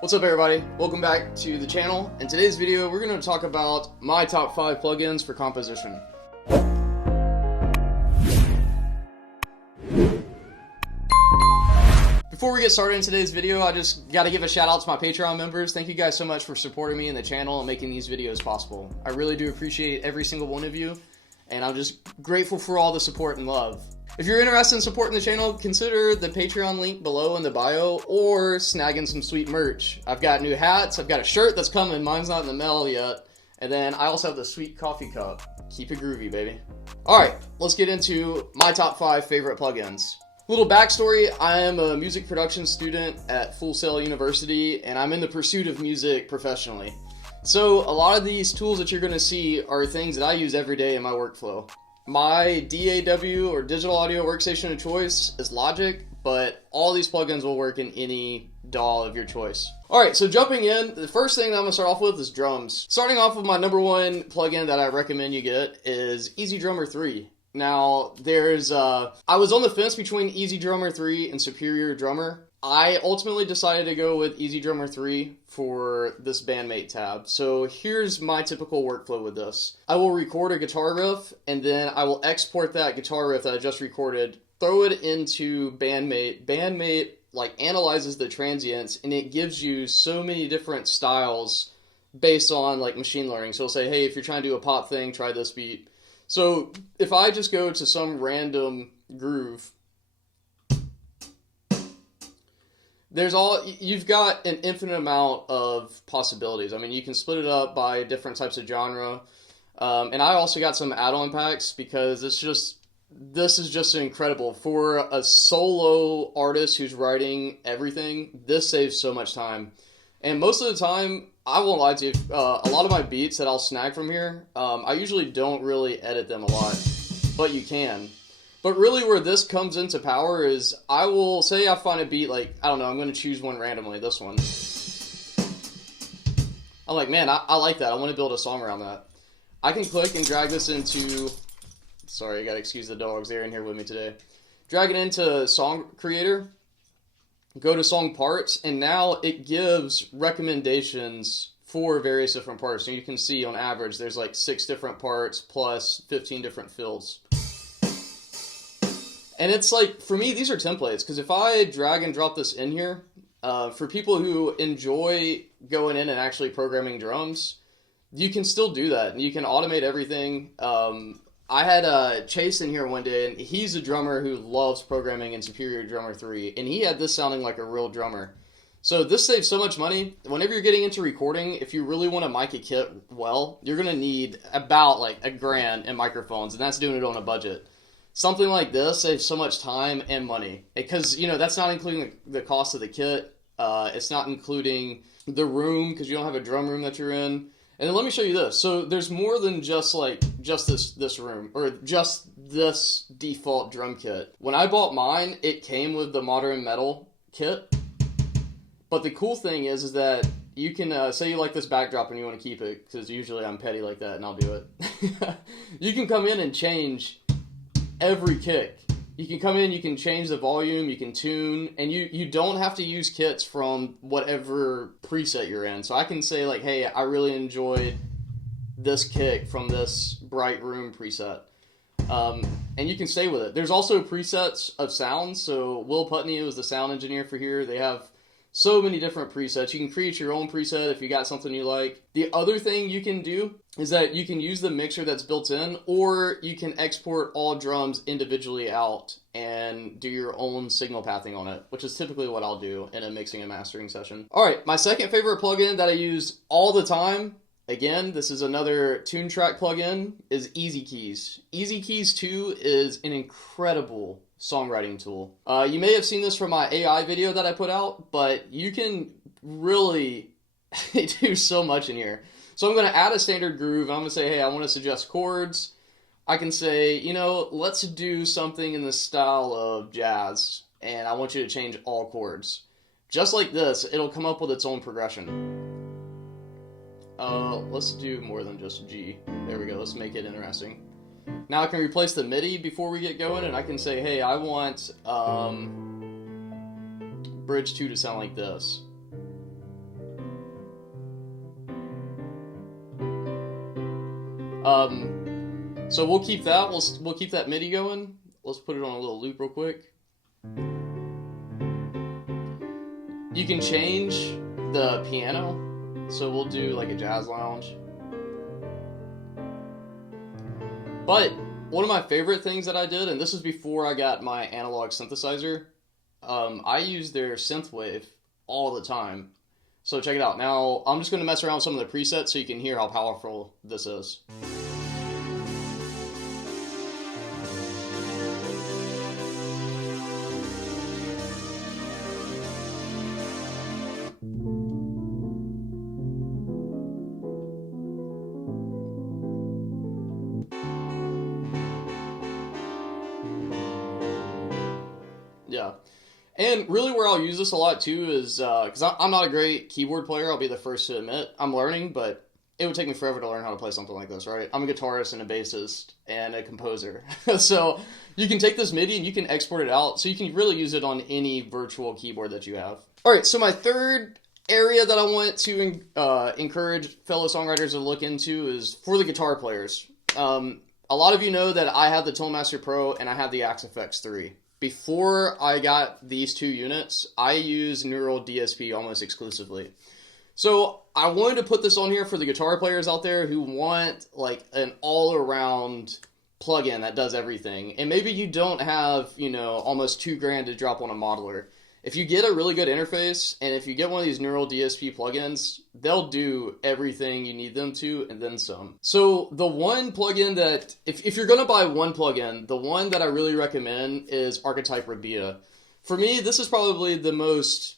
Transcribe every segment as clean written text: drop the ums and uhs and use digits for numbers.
What's up everybody? Welcome back to the channel. In today's video, we're going to talk about my top 5 plugins for composition. Before we get started in today's video, I just got to give a shout out to my Patreon members. Thank you guys so much for supporting me in the channel and making these videos possible. I really do appreciate every single one of you, and I'm just grateful for all the support and love. If you're interested in supporting the channel, consider the Patreon link below in the bio or snagging some sweet merch. I've got new hats, I've got a shirt that's coming, mine's not in the mail yet, and then I also have the sweet coffee cup. Keep it groovy, baby. Alright, let's get into my top 5 favorite plugins. Little backstory, I am a music production student at Full Sail University, and I'm in the pursuit of music professionally. So a lot of these tools that you're going to see are things that I use every day in my workflow. My DAW or digital audio workstation of choice is Logic, but all these plugins will work in any DAW of your choice. Alright, so jumping in, the first thing that I'm going to start off with is drums. Starting off with my number 1 plugin that I recommend you get is EZdrummer 3. Now, I was on the fence between EZdrummer 3 and Superior Drummer. I ultimately decided to go with EZdrummer 3 for this bandmate tab. So here's my typical workflow with this. I will record a guitar riff, and then I will export that guitar riff that I just recorded, throw it into bandmate. Bandmate analyzes the transients, and it gives you so many different styles based on machine learning. So it'll say, hey, if you're trying to do a pop thing, try this beat. So if I just go to some random groove, you've got an infinite amount of possibilities. I mean, you can split it up by different types of genre. And I also got some add-on packs because this is just incredible. For a solo artist who's writing everything, this saves so much time. And most of the time, I won't lie to you, a lot of my beats that I'll snag from here, I usually don't really edit them a lot, but you can. But really where this comes into power is I will say I find a beat I don't know, I'm going to choose one randomly, this one. I'm like, man, I like that. I want to build a song around that. I can click and drag this into, sorry, I got to excuse the dogs, they're in here with me today. Drag it into Song Creator, go to Song Parts, and now it gives recommendations for various different parts. So you can see on average there's 6 different parts plus 15 different fills. And it's for me, these are templates, because if I drag and drop this in here, for people who enjoy going in and actually programming drums, you can still do that, and you can automate everything. I had Chase in here one day, and he's a drummer who loves programming in Superior Drummer 3, and he had this sounding like a real drummer. So this saves so much money. Whenever you're getting into recording, if you really want to mic a kit well, you're going to need about $1,000 in microphones, and that's doing it on a budget. Something like this saves so much time and money, because that's not including the cost of the kit. It's not including the room, because you don't have a drum room that you're in. And then let me show you this. So there's more than just this room or just this default drum kit. When I bought mine, it came with the Modern Metal kit. But the cool thing is that you can say you like this backdrop and you want to keep it, because usually I'm petty like that and I'll do it. You can come in and change every kick. You can come in, you can change the volume, you can tune, and you don't have to use kits from whatever preset you're in. So I can say hey, I really enjoyed this kick from this Bright Room preset. And you can stay with it. There's also presets of sounds. So Will Putney was the sound engineer for here. They have so many different presets. You can create your own preset if you got something you like. The other thing you can do is that you can use the mixer that's built in, or you can export all drums individually out and do your own signal pathing on it, which is typically what I'll do in a mixing and mastering session. Alright, my second favorite plugin that I use all the time, again, this is another tune track plugin, is EZkeys. EZkeys 2 is an incredible songwriting tool. You may have seen this from my AI video that I put out, but you can really do so much in here. So I'm going to add a standard groove. I'm going to say, hey, I want to suggest chords. I can say, let's do something in the style of jazz, and I want you to change all chords. Just like this, it'll come up with its own progression. Let's do more than just G. There we go. Let's make it interesting. Now I can replace the MIDI before we get going, and I can say, hey, I want bridge 2 to sound like this. So we'll keep that. We'll keep that MIDI going. Let's put it on a little loop real quick. You can change the piano. So we'll do like a jazz lounge. But one of my favorite things that I did, and this is before I got my analog synthesizer, I use their synthwave all the time. So check it out. Now, I'm just going to mess around with some of the presets so you can hear how powerful this is. Yeah. And really where I'll use this a lot too is, because I'm not a great keyboard player, I'll be the first to admit. I'm learning, but it would take me forever to learn how to play something like this, right? I'm a guitarist and a bassist and a composer. So you can take this MIDI and you can export it out, so you can really use it on any virtual keyboard that you have. All right, so my third area that I want to encourage fellow songwriters to look into is for the guitar players. A lot of you know that I have the Tonemaster Pro and I have the Axe FX 3. Before I got these two units, I use Neural DSP almost exclusively. So I wanted to put this on here for the guitar players out there who want like an all-around plugin that does everything. And maybe you don't have, almost $2,000 to drop on a modeler. If you get a really good interface, and if you get one of these Neural DSP plugins, they'll do everything you need them to, and then some. So the one plugin that, if you're going to buy one plugin, the one that I really recommend is Archetype Rabia. For me, this is probably the most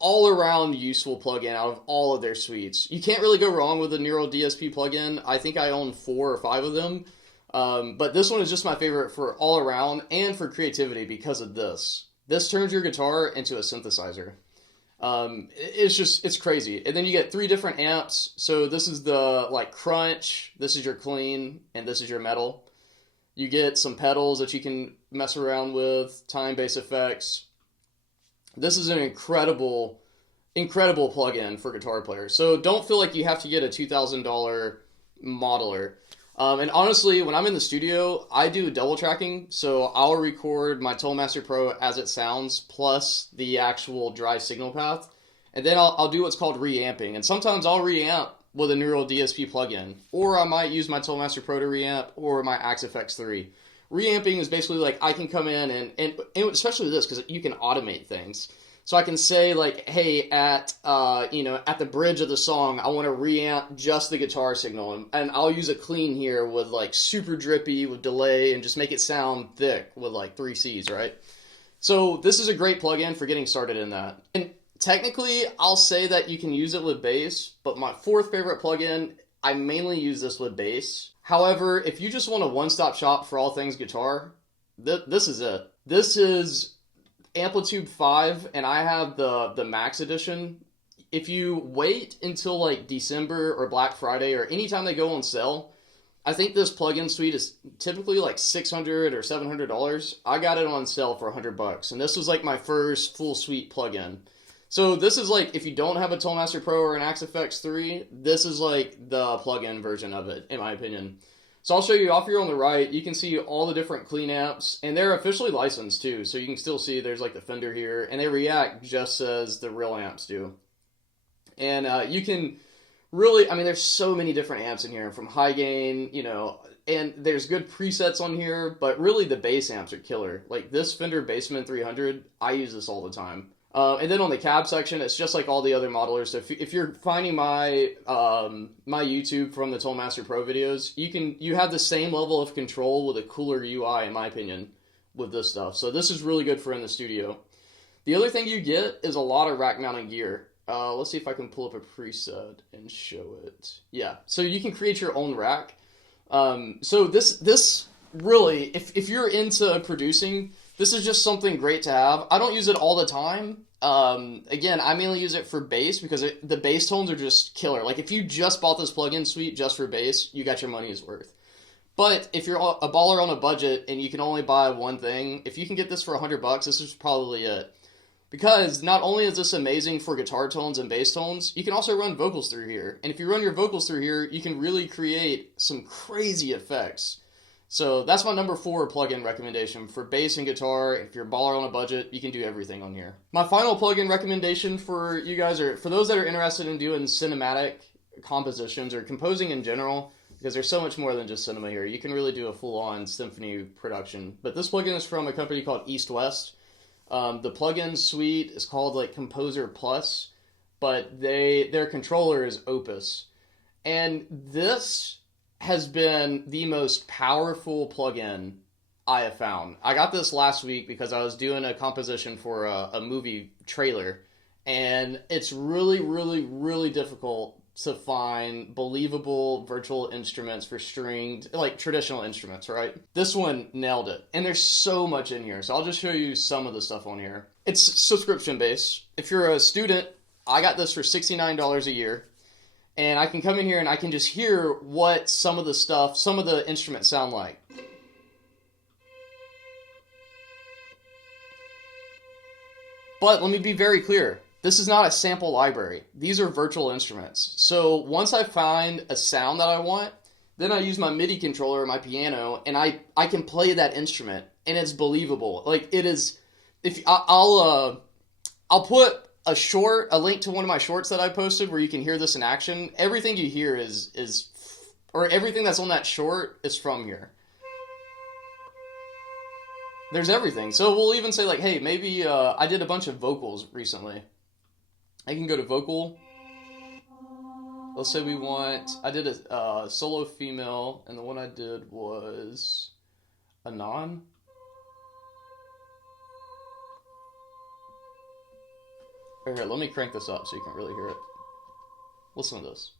all-around useful plugin out of all of their suites. You can't really go wrong with a Neural DSP plugin. I think I own 4 or 5 of them. But this one is just my favorite for all-around and for creativity because of this. This turns your guitar into a synthesizer. It's crazy. And then you get 3 different amps. So this is the crunch, this is your clean, and this is your metal. You get some pedals that you can mess around with, time, bass effects. This is an incredible plugin for guitar players. So don't feel like you have to get a $2,000 modeler. And honestly, when I'm in the studio, I do double tracking, so I'll record my Tonemaster Pro as it sounds, plus the actual dry signal path, and then I'll do what's called reamping, and sometimes I'll reamp with a Neural DSP plugin, or I might use my Tonemaster Pro to reamp, or my Axe FX 3. Reamping is basically like I can come in, and especially with this, because you can automate things. So I can say hey, at the bridge of the song, I want to reamp just the guitar signal, and I'll use a clean here with super drippy with delay and just make it sound thick with 3 Cs, right? So this is a great plugin for getting started in that. And technically, I'll say that you can use it with bass, but my 4th favorite plugin, I mainly use this with bass. However, if you just want a one-stop shop for all things guitar, this is it. This is AmpliTube 5, and I have the Max edition. If you wait until December or Black Friday or anytime they go on sale, I think this plugin suite is typically $600 or $700. I got it on sale for $100, and this was my first full suite plugin. So this is if you don't have a Tonemaster Pro or an Axe FX 3, this is the plugin version of it, in my opinion. So I'll show you off here on the right. You can see all the different clean amps, and they're officially licensed too. So you can still see there's the Fender here, and they react just as the real amps do. And you can really, there's so many different amps in here, from high gain, and there's good presets on here, but really the bass amps are killer. This Fender Bassman 300, I use this all the time. And then on the cab section, it's just like all the other modelers. So if you're finding my my YouTube from the Tonemaster Pro videos, you have the same level of control with a cooler UI, in my opinion, with this stuff. So this is really good for in the studio. The other thing you get is a lot of rack mounting gear. Let's see if I can pull up a preset and show it. Yeah, so you can create your own rack. So this really, if you're into producing, this is just something great to have. I don't use it all the time. Again, I mainly use it for bass because the bass tones are just killer. If you just bought this plugin suite just for bass, you got your money's worth. But if you're a baller on a budget and you can only buy one thing, if you can get this for $100, this is probably it. Because not only is this amazing for guitar tones and bass tones, you can also run vocals through here. And if you run your vocals through here, you can really create some crazy effects. So that's my number 4 plugin recommendation for bass and guitar. If you're a baller on a budget, you can do everything on here. My final plugin recommendation for you guys, are for those that are interested in doing cinematic compositions or composing in general, because there's so much more than just cinema here. You can really do a full-on symphony production. But this plugin is from a company called EastWest. The plugin suite is called like Composer Plus, but their controller is Opus. And this has been the most powerful plugin I have found. I got this last week because I was doing a composition for a movie trailer, and it's really, really, really difficult to find believable virtual instruments for stringed, like traditional instruments, right? This one nailed it. And there's so much in here, so I'll just show you some of the stuff on here. It's subscription based. If you're a student, I got this for $69 a year. And I can come in here and I can just hear what some of the instruments sound like. But let me be very clear. This is not a sample library. These are virtual instruments. So once I find a sound that I want, then I use my MIDI controller or my piano, and I can play that instrument, and it's believable. Like it is. If I'll put a link to one of my shorts that I posted where you can hear this in action. Everything you hear or everything that's on that short is from here. There's everything. So we'll even say like, hey, maybe I did a bunch of vocals recently. I can go to vocal. Let's say I did a solo female, and the one I did was a non. Here, let me crank this up so you can really hear it. Listen to this.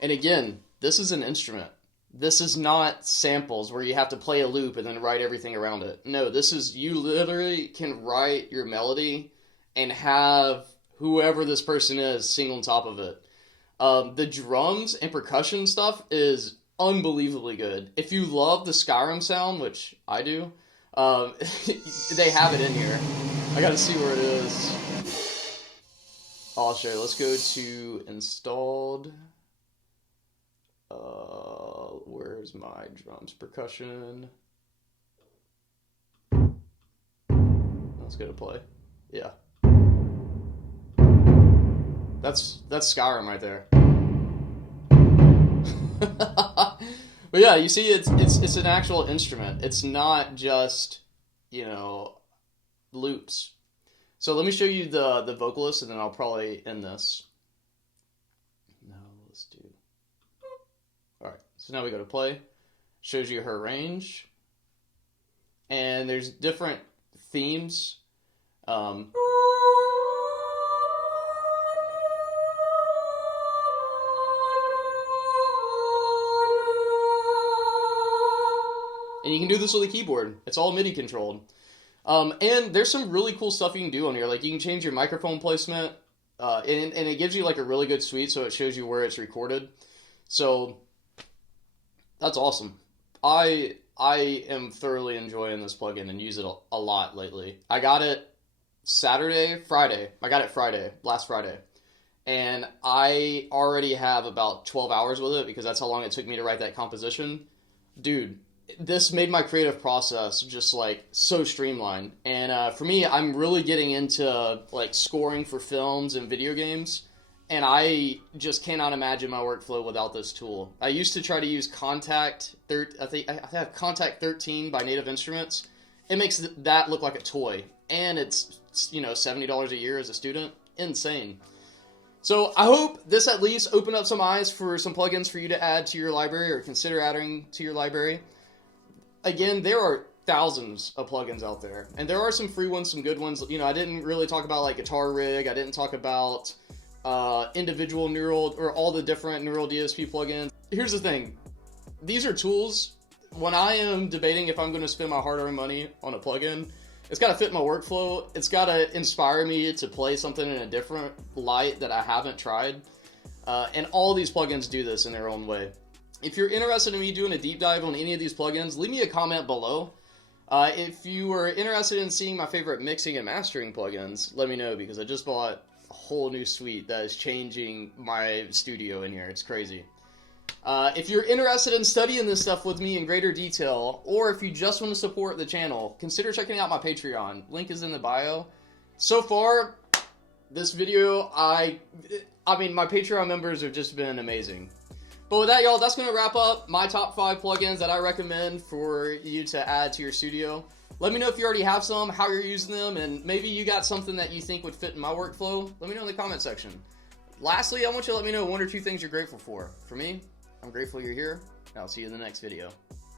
And again, this is an instrument. This is not samples where you have to play a loop and then write everything around it. No, this is, you literally can write your melody and have whoever this person is sing on top of it. The drums and percussion stuff is unbelievably good. If you love the Skyrim sound, which I do, they have it in here. I gotta see where it is. I'll show you. Let's go to installed. Where's my drums percussion? Let's go to play. Yeah. That's Skyrim right there. But yeah, you see, it's an actual instrument. It's not just, loops. So let me show you the vocalist, and then I'll probably end this. No, let's do. All right. So now we go to play. Shows you her range, and there's different themes. And you can do this with a keyboard. It's all MIDI controlled. And there's some really cool stuff you can do on here. Like you can change your microphone placement, and it gives you like a really good suite, so it shows you where it's recorded. So that's awesome. I am thoroughly enjoying this plugin and use it a lot lately. I got it Friday. I got it last Friday. And I already have about 12 hours with it because that's how long it took me to write that composition. Dude, this made my creative process just like so streamlined. And for me, I'm really getting into like scoring for films and video games. And I just cannot imagine my workflow without this tool. I used to try to use Contact 13 by Native Instruments. It makes that look like a toy. And it's, $70 a year as a student. Insane. So I hope this at least opened up some eyes for some plugins for you to add to your library or consider adding to your library. Again, there are thousands of plugins out there. And there are some free ones, some good ones. I didn't really talk about like Guitar Rig. I didn't talk about individual neural or all the different neural DSP plugins. Here's the thing. These are tools. When I am debating if I'm going to spend my hard-earned money on a plugin, It's got to fit my workflow. It's got to inspire me to play something in a different light that I haven't tried. And all these plugins do this in their own way. If you're interested in me doing a deep dive on any of these plugins, leave me a comment below. If you were interested in seeing my favorite mixing and mastering plugins, let me know, because I just bought a whole new suite that is changing my studio in here. It's crazy. If you're interested in studying this stuff with me in greater detail, or if you just want to support the channel, consider checking out my Patreon. Link is in the bio. So far, this video, I mean, my Patreon members have just been amazing. But with that, y'all, that's going to wrap up my top 5 plugins that I recommend for you to add to your studio. Let me know if you already have some, how you're using them, and maybe you got something that you think would fit in my workflow. Let me know in the comment section. Lastly, I want you to let me know 1 or 2 things you're grateful for. For me, I'm grateful you're here, and I'll see you in the next video.